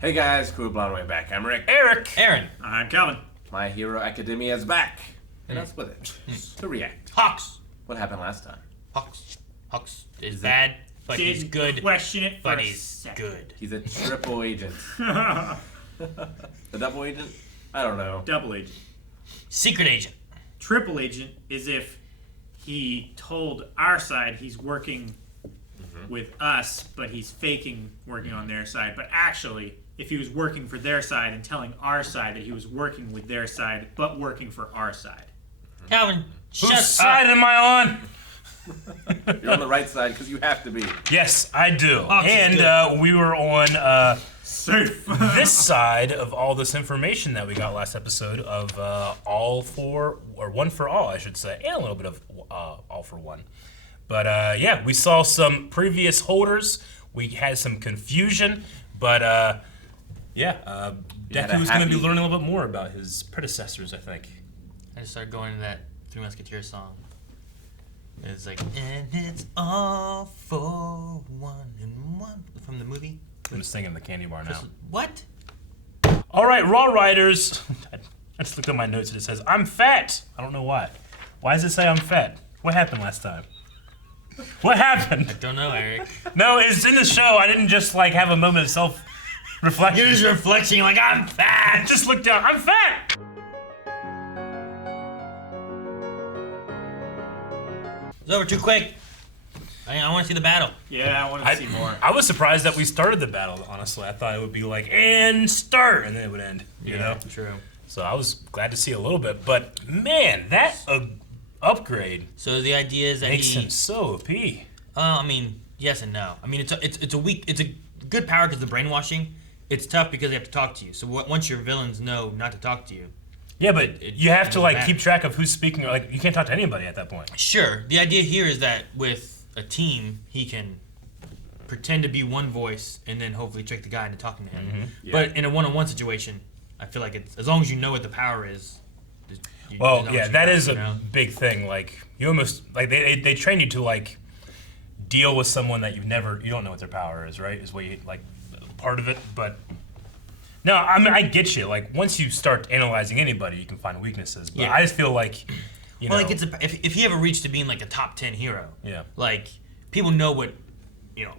Hey guys, Cool Blonde Way back. I'm Rick. Eric. Aaron. I'm Calvin. My Hero Academia is back. And us with it. To react. Hawks. What happened last time? Hawks is bad, but he's good. Question it for But a he's second. good. He's a triple agent. The double agent? I don't know. Double agent. Secret agent. Triple agent is if he told our side he's working with us, but he's faking working on their side. But actually, if he was working for their side and telling our side that he was working with their side, but working for our side. Calvin, Whose shut side up. am I on? You're on the right side because you have to be. Yes, I do. Hawks is And we were on Safe. this side of all this information that we got last episode of all for, or one for all, I should say, and a little bit of all for one. But yeah, we saw some previous holders. We had some confusion, but yeah, had Deku a was going to be happy- learning a little bit more about his predecessors, I think. I just started going to that Three Musketeers song. It's like, and it's all for one and one from the movie. I'm just thinking of the candy bar now. What? All right, Raw Riders. I just looked at my notes and it says, I'm fat. I don't know why. Why does it say I'm fat? What happened last time? What happened? Don't know, Eric. No, it's in the show. I didn't just like have a moment of self-reflection. You're just reflecting like, I'm fat. I just looked down. I'm fat. It's over too quick. I want to see the battle. Yeah, I wanted to see more. I was surprised that we started the battle, honestly. I thought it would be like, and start, and then it would end, you know? True. So I was glad to see a little bit. But, man, that upgrade So the idea is that makes he... him so OP. I mean, yes and no. I mean, it's a good power because the brainwashing. It's tough because they have to talk to you. So once your villains know not to talk to you. Yeah, but you have to, like, bad. keep track of who's speaking. Like, you can't talk to anybody at that point. Sure. The idea here is that with a team, he can pretend to be one voice and then hopefully trick the guy into talking to him. Yeah. But in a one-on-one situation, I feel like it's as long as you know what the power is. Well, as long yeah, as you that know, is you a know? big thing. Like, you almost, like, they train you to, like, deal with someone that you don't know what their power is, right? Is what you, like, part of it. But, no, I mean, I get you. Like, once you start analyzing anybody, you can find weaknesses. But Yeah. I just feel like, you know. Well, like if he ever reached to being like a top 10 hero, Yeah. like people know what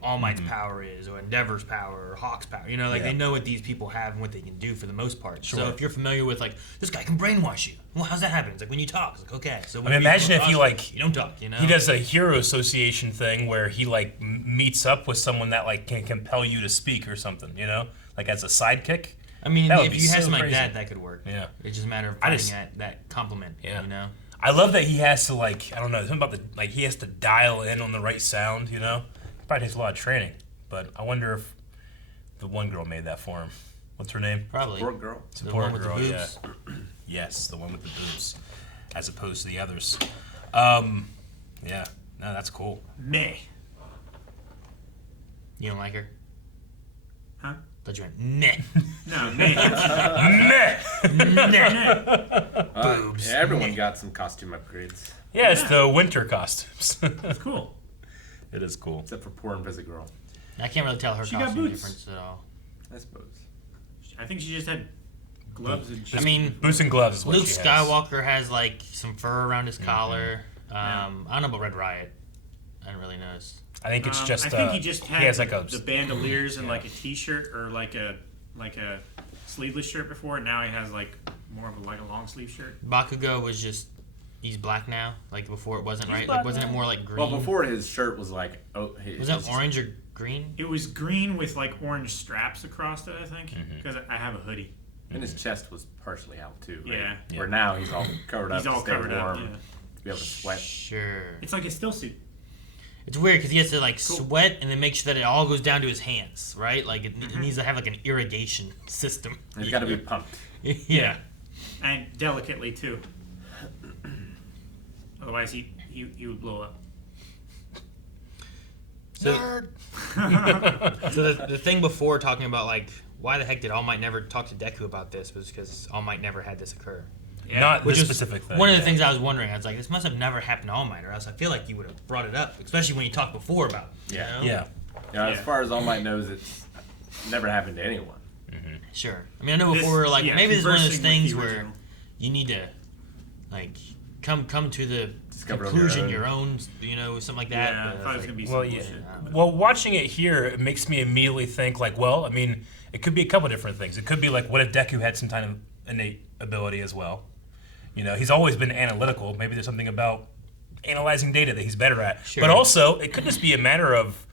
All Might's power is, or Endeavor's power, or Hawk's power. You know, like Yeah. they know what these people have and what they can do for the most part. Sure. So if you're familiar with like this guy can brainwash you, well, how's that happen? It's like when you talk. It's like okay, so when imagine you if don't you, talk, like- you don't talk. You know, He does a hero association thing where he, like, meets up with someone that, like, can compel you to speak or something, you know? Like, as a sidekick. I mean, that would if be you had so something crazy. like that could work. Yeah. It's just a matter of I finding just- that compliment. Yeah. You know. I love that he has to, like, I don't know, something about like, he has to dial in on the right sound, you know? Probably takes a lot of training. But I wonder if the one girl made that for him. What's her name? Probably. Poor girl. The Support one with girl, the boobs. yeah. Yes, the one with the boobs, as opposed to the others. Yeah, no, that's cool. Meh. You don't like her? Huh? Thought you went meh. No, meh. Meh. Boobs. Yeah, everyone got some costume upgrades. Yeah, it's the winter costumes. That's cool. It is cool. Except for poor Invisible Girl, I can't really tell her She got costume boots. difference at all. I suppose. I think she just had gloves and I mean, Boots and gloves is what Luke she has. Skywalker has like some fur around his collar. I don't know about Red Riot. I didn't really notice. I think it's just. I think he just had has like a. the bandoliers and like a t-shirt or like a sleeveless shirt before. And now he has like more of a long sleeve shirt. Bakugo was just he's black now. Like before it wasn't right. black Like wasn't now. it more like green? Well, before his shirt was like, was that orange or green? It was green with like orange straps across it. I think because I have a hoodie. and his chest was partially out too. Right? Yeah. Where now he's all covered up. He's all to stay covered up. warm, Yeah. to be able to sweat. Sure. It's like a still suit. It's weird because he has to like sweat and then make sure that it all goes down to his hands, right? Like it needs to have like an irrigation system. And he's got to be pumped. Yeah. And delicately too. Otherwise he would blow up. So, so the thing before talking about like why the heck did All Might never talk to Deku about this was because All Might never had this occur. Yeah. Not Which this is specific thing. one of the yeah. things I was wondering. I was like, this must have never happened to All Might, or else I feel like you would have brought it up, especially when you talked before about it. Yeah. You know? Yeah. You know, as Yeah. far as All Might knows, it's never happened to anyone. Sure. I mean, I know before we were like, maybe this is one of those conversing with things the where original. you need to, like, come to the Discover conclusion your your own, something like that. Yeah, I but thought it it's was gonna be Well, some yeah. bullshit. Well, watching it here, it makes me immediately think like, well, I mean, it could be a couple different things. It could be like, what if Deku had some kind of innate ability as well? He's always been analytical. Maybe there's something about analyzing data that he's better at. Sure. But also, it could just be a matter of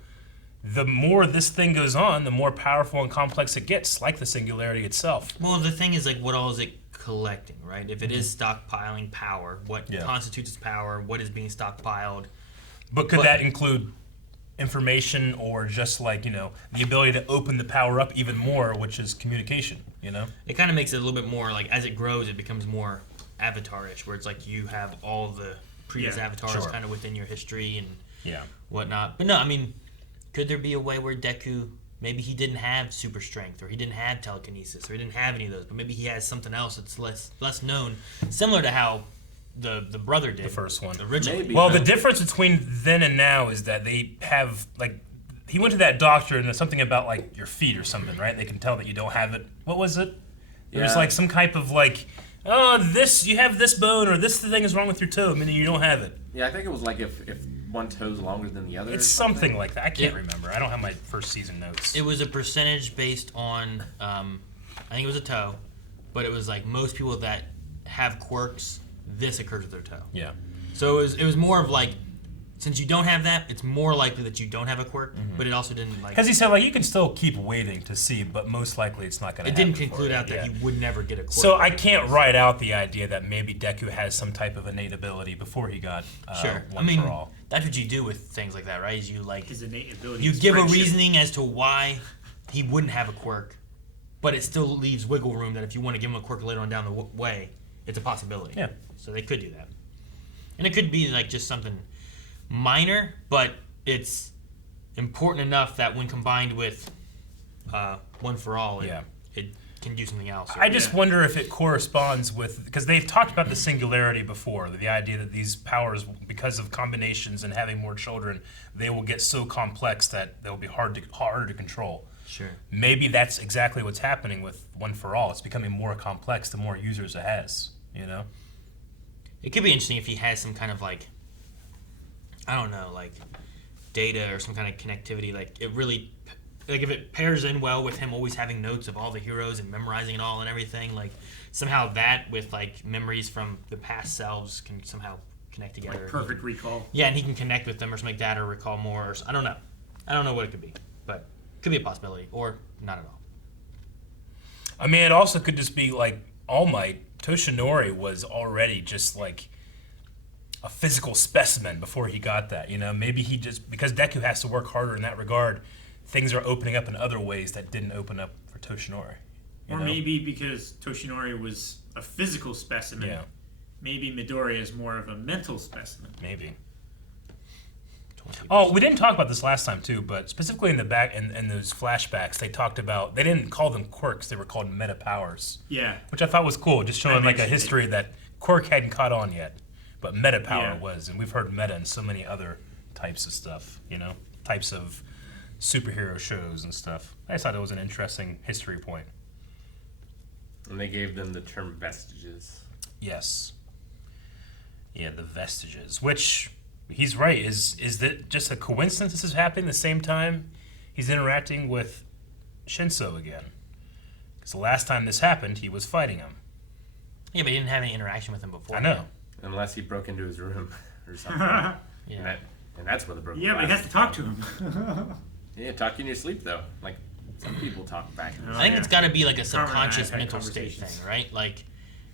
the more this thing goes on, the more powerful and complex it gets, like the singularity itself. Well, the thing is, like, what all is it collecting, right? If it is stockpiling power, what Yeah. constitutes its power? What is being stockpiled? But could that include information or just like, the ability to open the power up even more, which is communication, It kind of makes it a little bit more, like, as it grows, it becomes more Avatar-ish, where it's like you have all the previous Yeah, avatars sure. kind of within your history and Yeah. whatnot. But no, I mean, could there be a way where Deku, maybe he didn't have super strength, or he didn't have telekinesis, or he didn't have any of those, but maybe he has something else that's less known, similar to how the brother did. The first one. Originally. Maybe. Well, the difference between then and now is that they have, like, he went to that doctor and there's something about, like, your feet or something, right? They can tell that you don't have it. What was it? There's, Yeah. like, some type of, like, you have this bone or this thing is wrong with your toe, meaning you don't have it. Yeah, I think it was like if one toe's longer than the other. It's or something like that. I can't Yeah. remember. I don't have my first season notes. It was a percentage based on, I think it was a toe, but it was like most people that have quirks, this occurs with their toe. Yeah. So it was more of like, since you don't have that, it's more likely that you don't have a quirk, but it also didn't like. Because he said, like, you can still keep waiting to see, but most likely it's not going to It happen. didn't conclude out that he would never get a quirk. So I can't write out the idea that maybe Deku has some type of innate ability before he got Sure. One I mean, for All. that's what you do with things like that, right? Is you like His innate ability. you is give a friendship. reasoning as to why he wouldn't have a quirk, but it still leaves wiggle room that if you want to give him a quirk later on down the way, it's a possibility. Yeah. So they could do that, and it could be like just something minor, but it's important enough that when combined with One for All, Yeah. it can do something else. I just wonder if it corresponds with, because they've talked about the singularity before, the idea that these powers, because of combinations and having more children, they will get so complex that they'll be harder to control. Sure. Maybe that's exactly what's happening with One for All. It's becoming more complex the more users it has, It could be interesting if he has some kind of like, I don't know, like data or some kind of connectivity. Like it really, like if it pairs in well with him always having notes of all the heroes and memorizing it all and everything, like somehow that with like memories from the past selves can somehow connect together. Like perfect recall. Yeah, and he can connect with them or something like that or recall more. Or, I don't know. I don't know what it could be, but it could be a possibility or not at all. I mean, it also could just be like All Might. Toshinori was already just like a physical specimen before he got that. Maybe he just, because Deku has to work harder in that regard, things are opening up in other ways that didn't open up for Toshinori. Or maybe because Toshinori was a physical specimen, Yeah, maybe Midoriya is more of a mental specimen. maybe. Oh, we didn't talk about this last time too, but specifically in the back in those flashbacks, they talked about, they didn't call them quirks, they were called meta powers, Yeah. which I thought was cool, just showing like a mentioned it. history that quirk hadn't caught on yet, but meta power Yeah. was, and we've heard meta in so many other types of stuff, types of superhero shows and stuff. I just thought it was an interesting history point. And they gave them the term vestiges. Yes. Yeah, the vestiges, which he's right. Is that just a coincidence this is happening the same time he's interacting with Shinso again? Because the last time this happened, he was fighting him. Yeah, but he didn't have any interaction with him before. I know. Unless he broke into his room or something. Yeah. And that's where the broken Yeah, but he glass has to is talk from. to him. Yeah, talk in your sleep though. Like some people talk back. Oh, I think yeah. it's got to be like a Carmen and I have subconscious had mental state thing, conversations. right? Like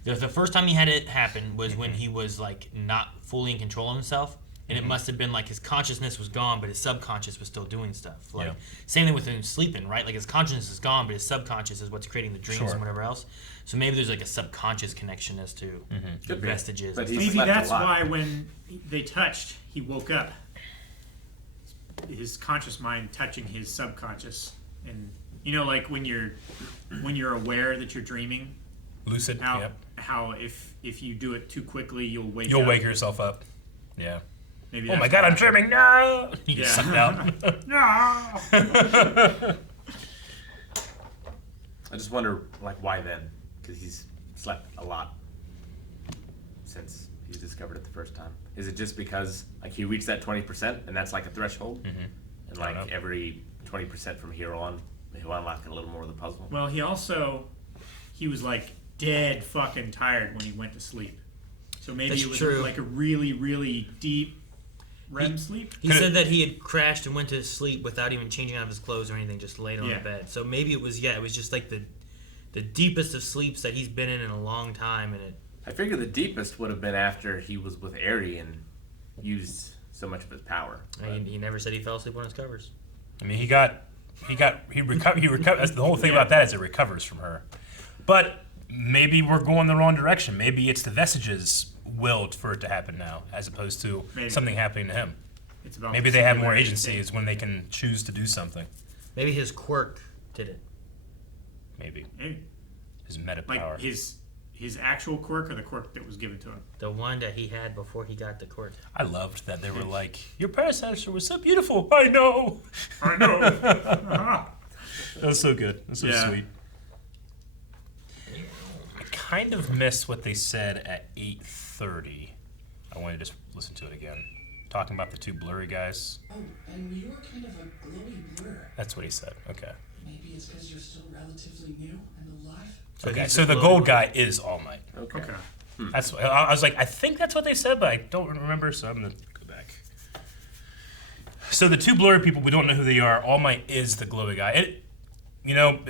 the first time he had it happen was when he was like not fully in control of himself, and it must have been like his consciousness was gone, but his subconscious was still doing stuff. Like Yeah. same thing with him sleeping, right? Like his consciousness is gone, but his subconscious is what's creating the dreams Sure. and whatever else. So maybe there's like a subconscious connection as to the Could be. vestiges. But and he stuff. Maybe slept a that's lot. why when they touched, he woke up. His conscious mind touching his subconscious, and like when you're aware that you're dreaming, Lucid. how Yep. how if you do it too quickly, you'll wake You'll up. wake yourself up. Yeah. Maybe Oh that's my God, I'm what dreaming. No. You get Yeah. sucked out. happened. No. I just wonder, like, why then? Because he's slept a lot since he's discovered it the first time. Is it just because, like, he reached that 20% and that's like a threshold? Mm-hmm. And, like, every 20% from here on, he'll unlock a little more of the puzzle? Well, he was, like, dead fucking tired when he went to sleep. So maybe That's it was true. like a really, really deep REM sleep. He said that he had crashed and went to sleep without even changing out of his clothes or anything, just laid on the bed. So maybe it was just like the deepest of sleeps that he's been in a long time, and it. I figure the deepest would have been after he was with Aerie and used so much of his power. He never said he fell asleep on his covers. I mean, he recovered. That's the whole thing about that is it recovers from her. But maybe we're going the wrong direction. Maybe it's the Vestige's will for it to happen now, as opposed to something happening to him. It's about Maybe they have more agency is when they can choose to do something. Maybe his quirk did it. Maybe Maybe. his meta Like power. his actual quirk or the quirk that was given to him? The one that he had before he got the quirk. I loved that they were like, "Your predecessor was so beautiful." I know. I know. Uh-huh. That was so good. That was so Yeah. sweet. I kind of missed what they said at 8:30. I wanted to just listen to it again. Talking about the two blurry guys. Oh, and you're kind of a glowy blur. That's what he said. Okay. Maybe it's because you're still relatively new and alive. Okay. he's So the glowing gold one. guy is All Might. Okay. Okay. That's. I was like, I think that's what they said, but I don't remember. So I'm gonna go back. So the two blurry people, we don't know who they are. All Might is the glowy guy. It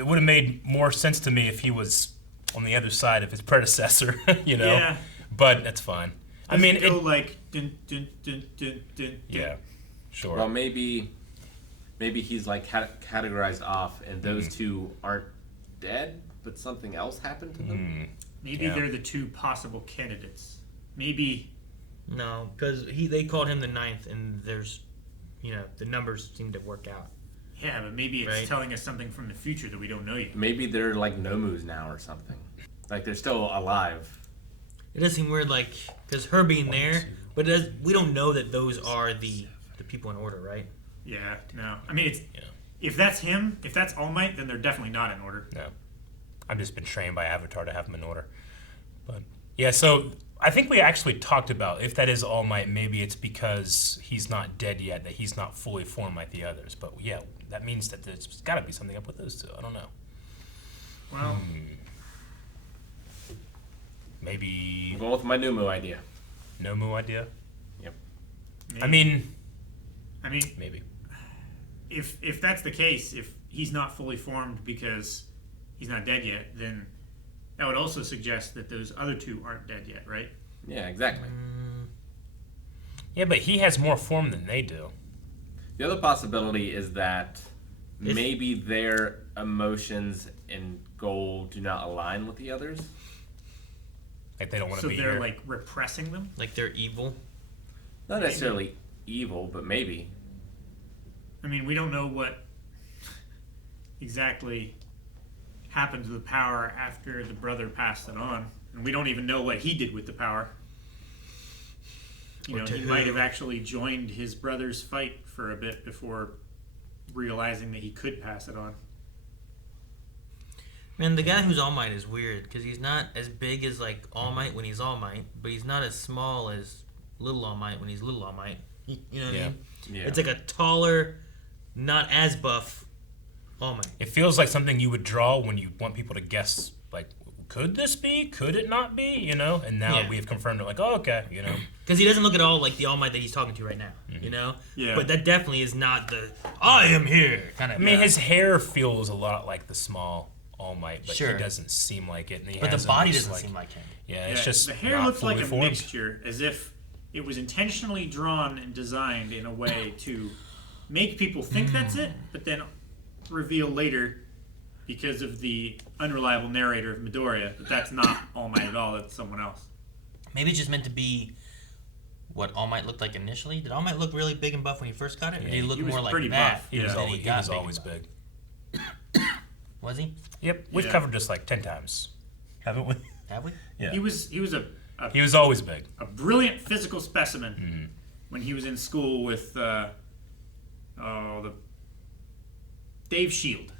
would have made more sense to me if he was on the other side of his predecessor. Yeah. But that's fine. I Does mean, it go like dun, dun, dun, dun, dun, yeah, sure. Well, maybe he's like categorized off, and those two aren't dead, but something else happened to them. Maybe Yeah. they're the two possible candidates. Maybe. No, because they called him the ninth, and there's, the numbers seem to work out. Yeah, but maybe it's Right. telling us something from the future that we don't know yet. Maybe they're like Nomus now or something. Like they're still alive. It does seem weird, like, because her being there, but we don't know that those are the people in order, right? Yeah, no. I mean, Yeah. if that's him, if that's All Might, then they're definitely not in order. No, I've just been trained by Avatar to have them in order. But yeah, so I think we actually talked about if that is All Might, maybe it's because he's not dead yet, that he's not fully formed like the others. But yeah, that means that there's got to be something up with those two. I don't know. Well, Maybe I'm going with my Numu idea. Nomu idea. Yep. maybe. I mean, maybe maybe. if that's the case, if he's not fully formed because he's not dead yet, then that would also suggest that those other two aren't dead yet, right? Yeah, exactly. Yeah, but he has more form than they do. The other possibility is that maybe their emotions and goal do not align with the others. Like they don't want to So be they're here. like repressing them. Like they're evil. Not necessarily evil, but maybe. I mean, we don't know what exactly happened to the power after the brother passed it on, and we don't even know what he did with the power. You Or know, to he who. might have actually joined his brother's fight for a bit before realizing that he could pass it on. Man, the guy who's All Might is weird because he's not as big as like All Might when he's All Might, but he's not as small as Little All Might when he's Little All Might. You know what I mean? Yeah. It's like a taller, not as buff All Might. It feels like something you would draw when you want people to guess, like, could this be? Could it not be? You know? And now Yeah. we have confirmed it, like, oh, okay, you know. Because he doesn't look at all like the All Might that he's talking to right now. You know? Yeah. But that definitely is not the I am here kind of. I mean, his hair feels a lot like the small All Might, but Sure. he doesn't seem like it. And he But the has body almost doesn't seem like him. Yeah, Yeah, it's just the hair not looks like fully a formed. mixture, as if it was intentionally drawn and designed in a way to make people think that's it, but then reveal later, because of the unreliable narrator of Midoriya, that that's not All Might at all. That's someone else. Maybe it's just meant to be what All Might looked like initially. Did All Might look really big and buff when he first got it? Or did he look he was more like pretty that? buff. He was and then always, he got was big and always buff? big. Was he? Yep, we've Yeah. covered this like 10 times, haven't we? Have we? Yeah. He was He was always big. a brilliant physical specimen when he was in school with the Dave Shield.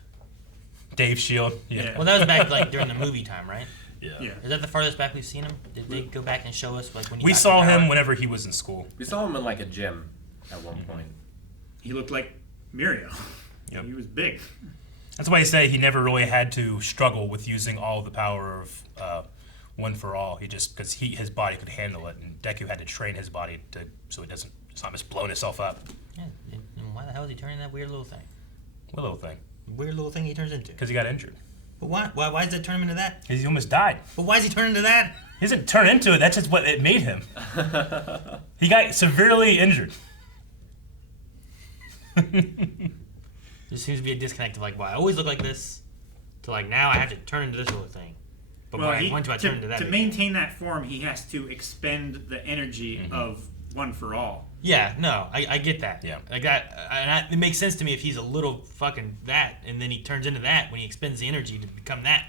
Dave's shield. Yeah. Yeah. Well, that was back like during the movie time, right? Yeah. Yeah. Is that the farthest back we've seen him? Did they go back and show us like when he We got saw the power? him whenever he was in school. We saw him in like a gym at one point. He looked like Muriel. Yep. He was big. That's why I say he never really had to struggle with using all the power of One for All. He just because his body could handle it, and Deku had to train his body so it's not just blowing itself up. Yeah. And why the hell is he turning that weird little thing? What little thing? Weird little thing he turns into. Because he got injured. But why? Why does that turn him into that? Because he almost died. But why is he turning into that? He doesn't turn into it. That's just what it made him. He got severely injured. There seems to be a disconnect of like, well, I always look like this, to like now I have to turn into this little thing. But Well, when do I turn into that? to big maintain that form, he has to expend the energy of One for All. Yeah, no, I get that. Yeah. Like it makes sense to me if he's a little fucking that, and then he turns into that when he expends the energy to become that.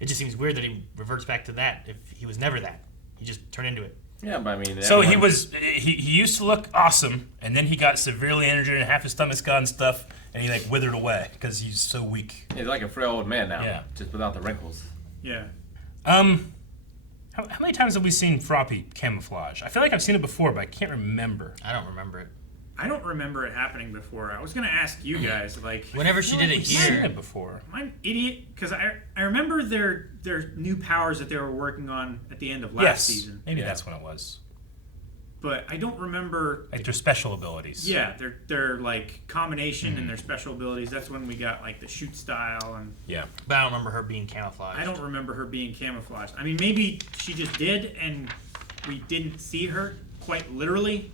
It just seems weird that he reverts back to that if he was never that. He just turned into it. Yeah, but I mean, So everyone- he used to look awesome, and then he got severely injured, and half his stomach's gone and stuff, and he like withered away because he's so weak. he's like a frail old man now. Yeah. Just without the wrinkles. Yeah. How many times have we seen Froppy camouflage? I feel like I've seen it before, but I can't remember. I don't remember it. I don't remember it happening before. I was gonna ask you guys, like, Whenever she did it We've seen here, it before. am I an idiot? Because I remember their new powers that they were working on at the end of last Yes, season, maybe Yeah. that's when it was. but I don't remember. Like their special abilities. Yeah, their like combination and their special abilities. That's when we got like the shoot style, and Yeah. but I don't remember her being camouflaged. I don't remember her being camouflaged. I mean, maybe she just did, and we didn't see her quite literally.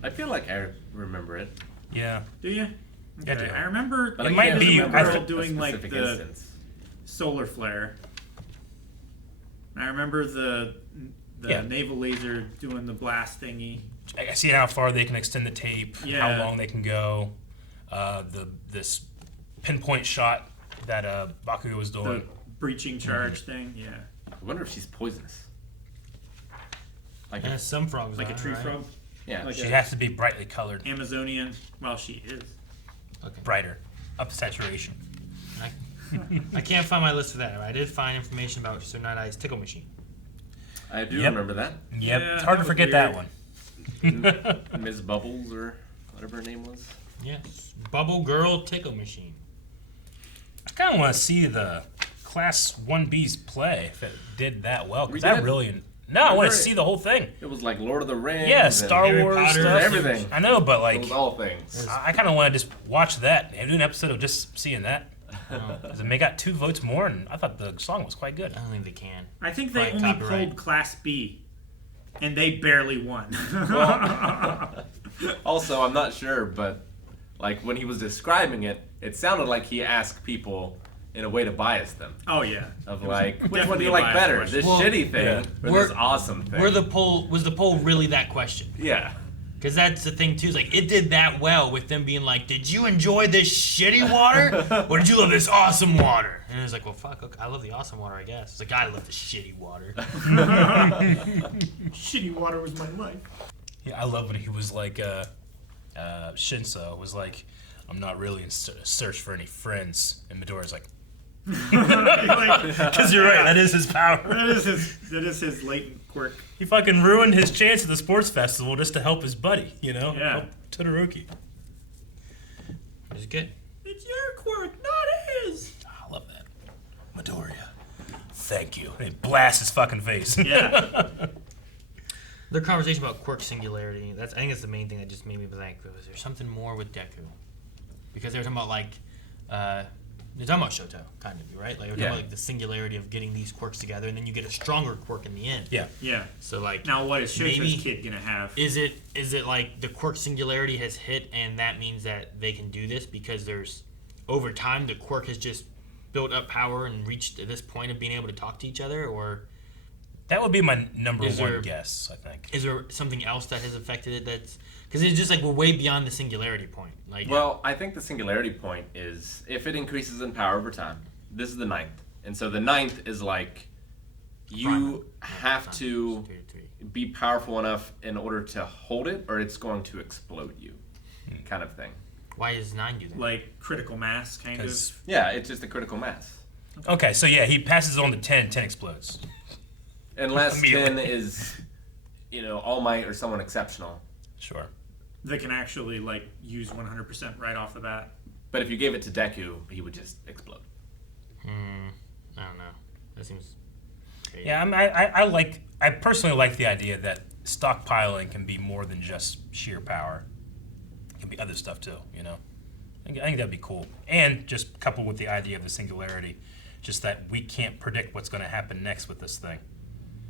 I feel like I remember it. Yeah. Do you? Yeah, I do. I remember. But It I might can't be- remember I girl th- a doing like specific the instance. solar flare. I remember the Yeah. naval laser doing the blast thingy. I see how far they can extend the tape, Yeah. how long they can go. This pinpoint shot that Bakugo was The doing. breaching charge thing. Yeah. I wonder if she's poisonous. Like, Yeah, some frogs Like a are, tree right? frog. yeah. like She a- has to be brightly colored, Amazonian. Well, she is. Okay. brighter, up saturation. I can't find my list for that. I did find information about Sir Night Eye's tickle machine. I do Yep. remember that. Yep, Yeah, it's hard that to was forget weird. that one. Ms. Bubbles or whatever her name was. Yes, Bubble Girl tickle machine. I kind of want to see the Class 1B's play if it did that well. We Because that did. really. No, I want Remember to it. see the whole thing. It was like Lord of the Rings. Yeah, and Star Harry Wars Potter, stuff. everything. I know, but It like, was all things. I kind of want to just watch that and do an episode of just seeing that. Because they got 2 votes more, and I thought the song was quite good. I don't think they can. I think they Right, only copyright. pulled Class B, and they barely won. Also, I'm not sure, but like when he was describing it, it sounded like he asked people in a way to bias them. Oh yeah. Of like, which one definitely do you a like biased better? question. This Well, shitty thing yeah. or We're- this awesome thing? Was the poll really that question? Yeah. Because that's the thing too. Is like it did that well with them being like, "Did you enjoy this shitty water, or did you love this awesome water?" And it was like, "Well, fuck, okay, I love the awesome water, I guess." It's like I love the shitty water. Shitty water was my life. Yeah, I love when he was like, Shinso was like, I'm not really in search for any friends. And Midoriya's like, because you're right, that is his power. That is his latent quirk. He fucking ruined his chance at the sports festival just to help his buddy, you know? Yeah. Help Todoroki. It was good. It's your quirk, not his. I love that. Midoriya, thank you. And he blasts his fucking face. Yeah. Their conversation about quirk singularity. I think that's the main thing that just made me blank. Was there something more with Deku? Because they were talking about like, they're talking about Shoto, kind of, right? Like they were talking Yeah. about like the singularity of getting these quirks together, and then you get a stronger quirk in the end. Yeah. Yeah. So like, Now what is Shoto's Maybe- kid gonna have? is it like the quirk singularity has hit, and that means that they can do this because there's over time the quirk has just built up power and reached this point of being able to talk to each other, or That would be my number Is one there- guess, I think. is there something else that has affected it? That's because it's just like we're way beyond the singularity point. Like, Well, I think the singularity point is if it increases in power over time. This is the 9th, and so the 9th is like you have to be powerful enough in order to hold it, or it's going to explode you, kind of thing. Why does 9 do that? Like critical mass, kind of. 'Cause- Yeah, it's just a critical mass. Okay, so yeah, he passes it on to 10. 10 explodes. Unless Immediately. 10 is, All Might or someone exceptional. Sure. That can actually like use 100% right off the bat. But if you gave it to Deku, he would just explode. I don't know. That seems crazy. Yeah, I personally like the idea that stockpiling can be more than just sheer power. It can be other stuff too, I think that'd be cool. And just coupled with the idea of the singularity, just that we can't predict what's going to happen next with this thing.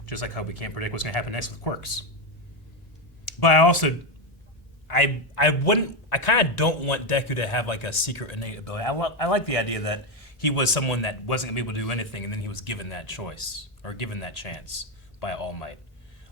Just like how we can't predict what's going to happen next with quirks. But I also, I kind of don't want Deku to have like a secret innate ability. I like the idea that he was someone that wasn't going to be able to do anything, and then he was given that choice, or given that chance by All Might.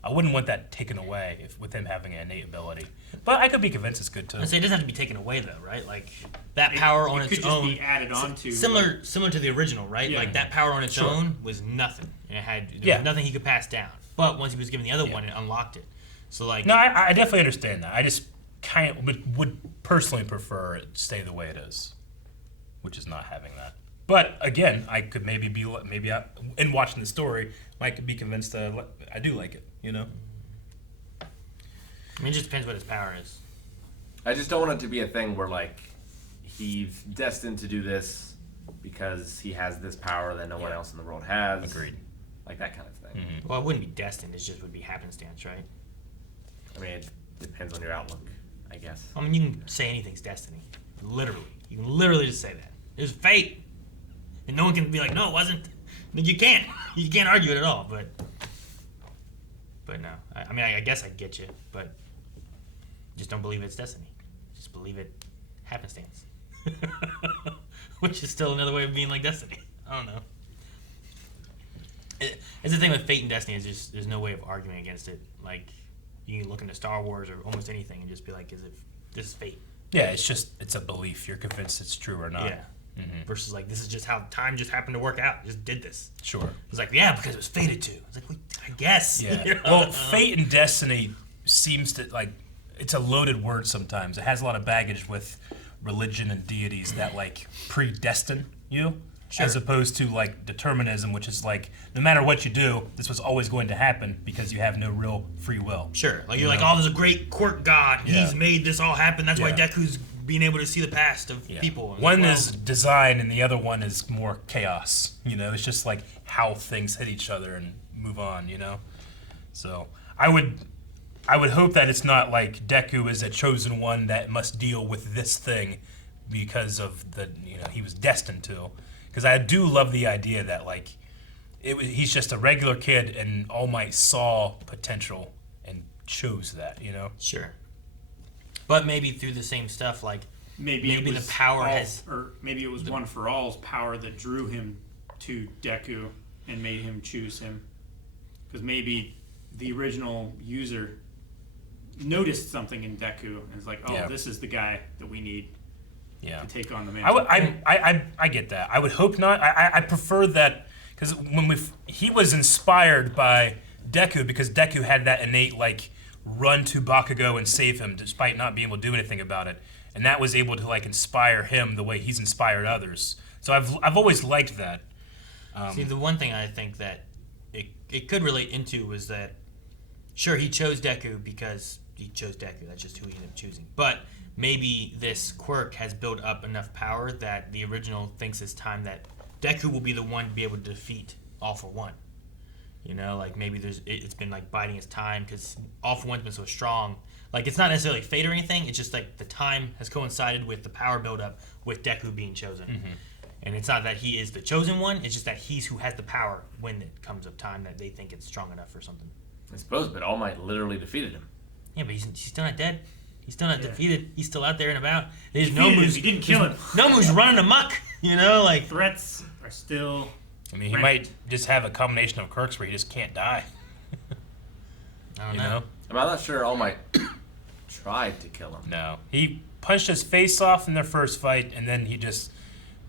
I wouldn't want that taken away with him having an innate ability. But I could be convinced it's good too. I say it doesn't have to be taken away though, right? Like that power on it its could just own, be added on to. similar to the original, right? Yeah. Like that power on its Sure. own was nothing. There Yeah. was nothing he could pass down. But once he was given the other one, it unlocked it. So like, No, I definitely understand that. I just kind of would personally prefer it stay the way it is, which is not having that. But again, I could in watching the story, I could be convinced that I do like it. I mean, it just depends what his power is. I just don't want it to be a thing where, like, he's destined to do this because he has this power that no one else in the world has. Agreed. Like that kind of thing. Well, it wouldn't be destined. It just would be happenstance, right? I mean, it depends on your outlook, I guess. I mean, you can say anything's destiny. Literally. You can literally just say that. It's fate. And no one can be like, no, it wasn't. You can't. You can't argue it at all, but no. I mean, I guess I get you, but just don't believe it's destiny. Just believe it happenstance. Which is still another way of being like destiny. I don't know. It's the thing with fate and destiny is just there's no way of arguing against it. Like, you can look into Star Wars or almost anything and just be like, this is fate. Yeah, it's a belief. You're convinced it's true or not. Yeah. Versus like, this is just how time just happened to work out. Just did this. Sure. It's like, yeah, because it was fated to. It's like, well, I guess. Yeah. You know? Well, fate and destiny seems to like it's a loaded word sometimes. It has a lot of baggage with religion and deities that like predestine you, as opposed to like determinism, which is like no matter what you do, this was always going to happen because you have no real free will. Sure. Like you're like, oh, there's a great quirk god. Yeah. He's made this all happen. That's why Yeah. Deku's being able to see the past of Yeah. people. And One well, is design and the other one is more chaos. It's just like how things hit each other and move on. So I would hope that it's not like Deku is a chosen one that must deal with this thing because of he was destined to. Because I do love the idea that like he's just a regular kid and All Might saw potential and chose that. Sure. But maybe through the same stuff, like Maybe it the was power all, has. or maybe it was One for All's power that drew him to Deku and made him choose him. Because maybe the original user noticed something in Deku and was like, "Oh, Yeah. this is the guy that we need Yeah. to take on the I mantle." would, I get that. I would hope not. I prefer that because when he was inspired by Deku because Deku had that innate like run to Bakugo and save him despite not being able to do anything about it, and that was able to like inspire him the way he's inspired others. So I've always liked that. See, the one thing I think that it could relate into was that, sure, he chose Deku because he chose Deku. That's just who he ended up choosing. But maybe this quirk has built up enough power that the original thinks it's time that Deku will be the one to be able to defeat All for One. Like maybe it's been like biding its time because All for One's been so strong. Like it's not necessarily fate or anything. It's just like the time has coincided with the power buildup with Deku being chosen. Mm-hmm. And it's not that he is the chosen one. It's just that he's who has the power when it comes up time that they think it's strong enough or something. I suppose, but All Might literally defeated him. Yeah, but he's still not dead. He's still not defeated. He's still out there and about. There's He didn't kill him. Nomu's running amok. Like Threats are still. I mean, he might just have a combination of quirks where he just can't die. I don't You know. know? I mean, I'm not sure All Might tried to kill him. No. He punched his face off in their first fight, and then he just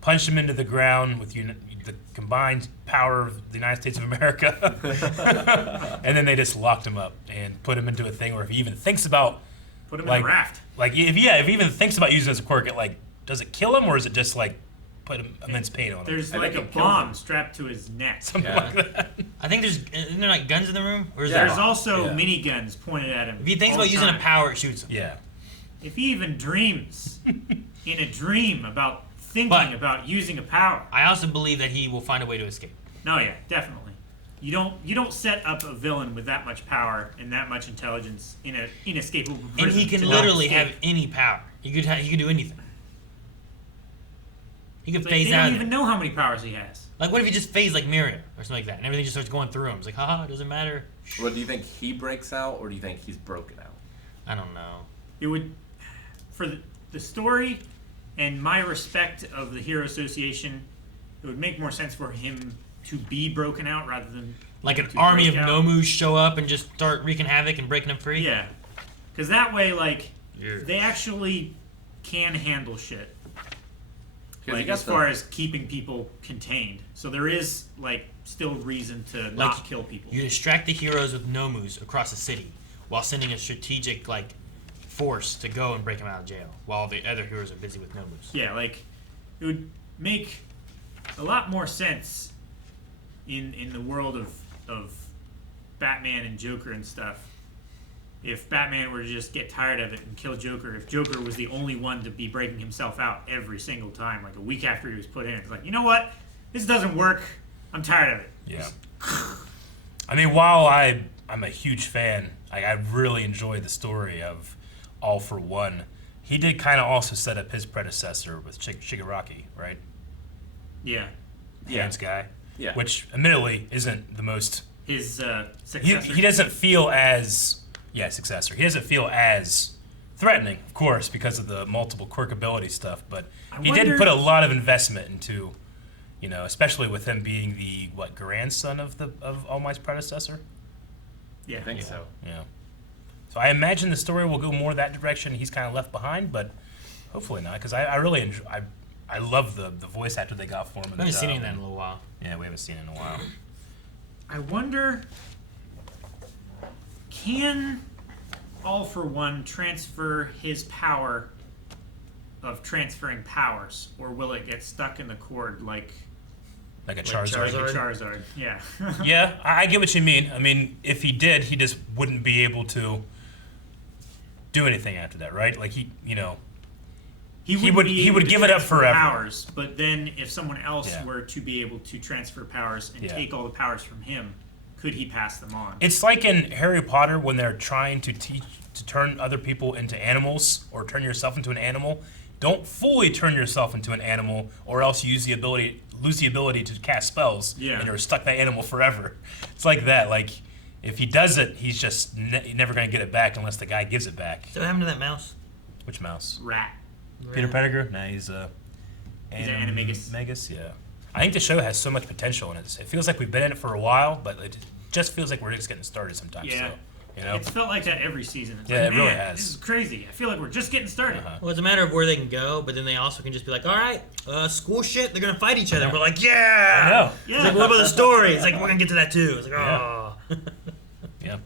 punched him into the ground with the combined power of the United States of America. And then they just locked him up and put him into a thing where if he even thinks about Put him Like- in a raft. Like, if he even thinks about using it as a quirk, does it kill him, or is it just, put immense pain on him? There's I like think a it kills bomb him. strapped to his neck. Something Yeah. like that. I think isn't there like guns in the room? Or is Yeah. there? There's also Yeah. miniguns pointed at him. If he thinks all about the using a time. power, it shoots him. Yeah. If he even dreams in a dream about thinking But- about using a power. I also believe that he will find a way to escape. No, yeah, definitely. You don't set up a villain with that much power and that much intelligence in an inescapable prison. And he can to not literally escape. have any power. He could do anything. He could Like, phase they out. don't even know how many powers he has. Like, what if he just phased like Marietta or something like that, and everything just starts going through him? It's like, haha, it doesn't matter. Well, do you think he breaks out, or do you think he's broken out? I don't know. It would, for the story and my respect of the Hero Association, it would make more sense for him to be broken out rather than Like him an to army of break out. Nomus show up and just start wreaking havoc and breaking them free. Yeah, because that way, like, Yeah. they actually can handle shit. 'Cause you Like, got as the- far as keeping people contained. So there is, like, still reason to not kill people. You distract the heroes with Nomus across the city while sending a strategic like force to go and break them out of jail, while the other heroes are busy with Nomus. Yeah, like, it would make a lot more sense in the world of Batman and Joker and stuff if Batman were to just get tired of it and kill Joker. If Joker was the only one to be breaking himself out every single time, like a week after he was put in, it's like, you know what? This doesn't work. I'm tired of it. Yeah. I mean, while I'm a huge fan, I really enjoyed the story of All for One. He did kind of also set up his predecessor with Shigaraki, right? Yeah. Yeah. Hands guy. Yeah. Which, admittedly, isn't the most... His He, successor. he doesn't feel as... Yeah, successor. He doesn't feel as threatening, of course, because of the multiple quirk ability stuff, but he did wonder- put a lot of investment into, especially with him being the, grandson of All Might's predecessor? Yeah. I think so. Yeah. So I imagine the story will go more that direction. He's kind of left behind, but hopefully not, because I really enjoy. I love the voice actor they got for him. I haven't seen any of that in a little while. Yeah, we haven't seen it in a while. I wonder, can All for One transfer his power of transferring powers, or will it get stuck in the cord like Like a Like Charizard. a Charizard? Yeah. Yeah, I get what you mean. I mean, if he did, he just wouldn't be able to do anything after that, right? Like he wouldn't would- be he able would to give it up transfer forever. Powers, but then if someone else Yeah. were to be able to transfer powers and Yeah. take all the powers from him, could he pass them on? It's like in Harry Potter when they're trying to teach to turn other people into animals or turn yourself into an animal. Don't fully turn yourself into an animal, or else you lose the ability to cast spells, Yeah. and you're stuck that animal forever. It's like that. Like if he does it, he's just never going to get it back unless the guy gives it back. So what happened to that mouse? Which mouse? Rat. Peter Pettigrew? Nah, he's He's an animagus. Animagus, yeah. I think the show has so much potential in it. It feels like we've been in it for a while, but it just feels like we're just getting started sometimes. Yeah. So, you know? It's felt like that every season. It's Yeah, like, it really man, has. This is crazy. I feel like we're just getting started. Uh-huh. Well, it's a matter of where they can go, but then they also can just be like, all right, school shit, they're gonna fight each other. And we're like, yeah. I know. It's like, what about the story? It's like, we're gonna get to that too. It's like, Yeah. oh. Yeah.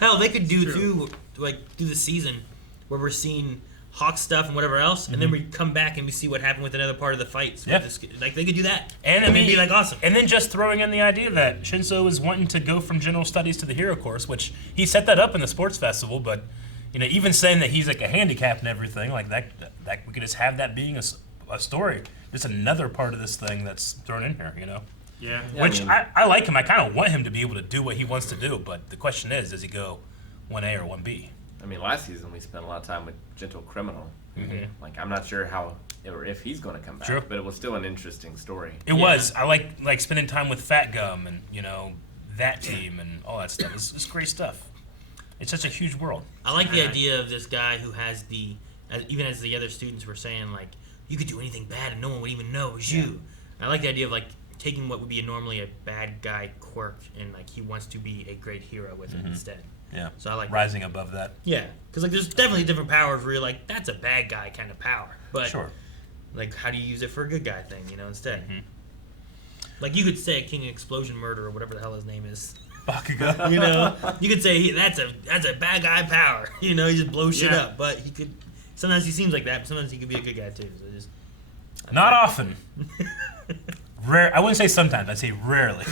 Hell, they could do True. too, like through the season, where we're seeing Hawk stuff and whatever else, and then we come back and we see what happened with another part of the fights. Yeah. Like they could do that. And I It'd mean, be like awesome. And then just throwing in the idea that Shinzo is wanting to go from general studies to the hero course, which he set that up in the sports festival. But even saying that he's like a handicap and everything, like that we could just have that being a story. Just another part of this thing that's thrown in here. Yeah. Yeah, Which I mean- I like him. I kind of want him to be able to do what he wants to do. But the question is, does he go 1A or 1B? I mean, last season we spent a lot of time with Gentle Criminal. Mhm. Like, I'm not sure how or if he's going to come back, Sure. but it was still an interesting story. It was. I like spending time with Fat Gum and that team and all that stuff. It's great stuff. It's such a huge world. I like the idea of this guy who has even as the other students were saying, like, you could do anything bad and no one would even know it was you. I like the idea of, like, taking what would be normally a bad guy quirk and, like, he wants to be a great hero with it instead. Yeah. So I like Rising above that. Yeah, because, like, there's definitely different powers where you're like, that's a bad guy kind of power. But, Sure. like, how do you use it for a good guy thing, instead? Mhm. Like, you could say King Explosion Murder or whatever the hell his name is. Bakugo. You know, you could say that's a bad guy power. You know, he just blows shit Yeah. up. But he could. Sometimes he seems like that. But sometimes he could be a good guy too. So just Not often. Rare. I wouldn't say sometimes. I'd say rarely.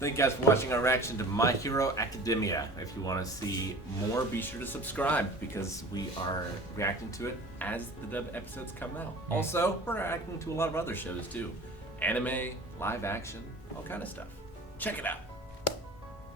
Thank you guys for watching our reaction to My Hero Academia. If you want to see more, be sure to subscribe because we are reacting to it as the dub episodes come out. Also, we're reacting to a lot of other shows too. Anime, live action, all kind of stuff. Check it out.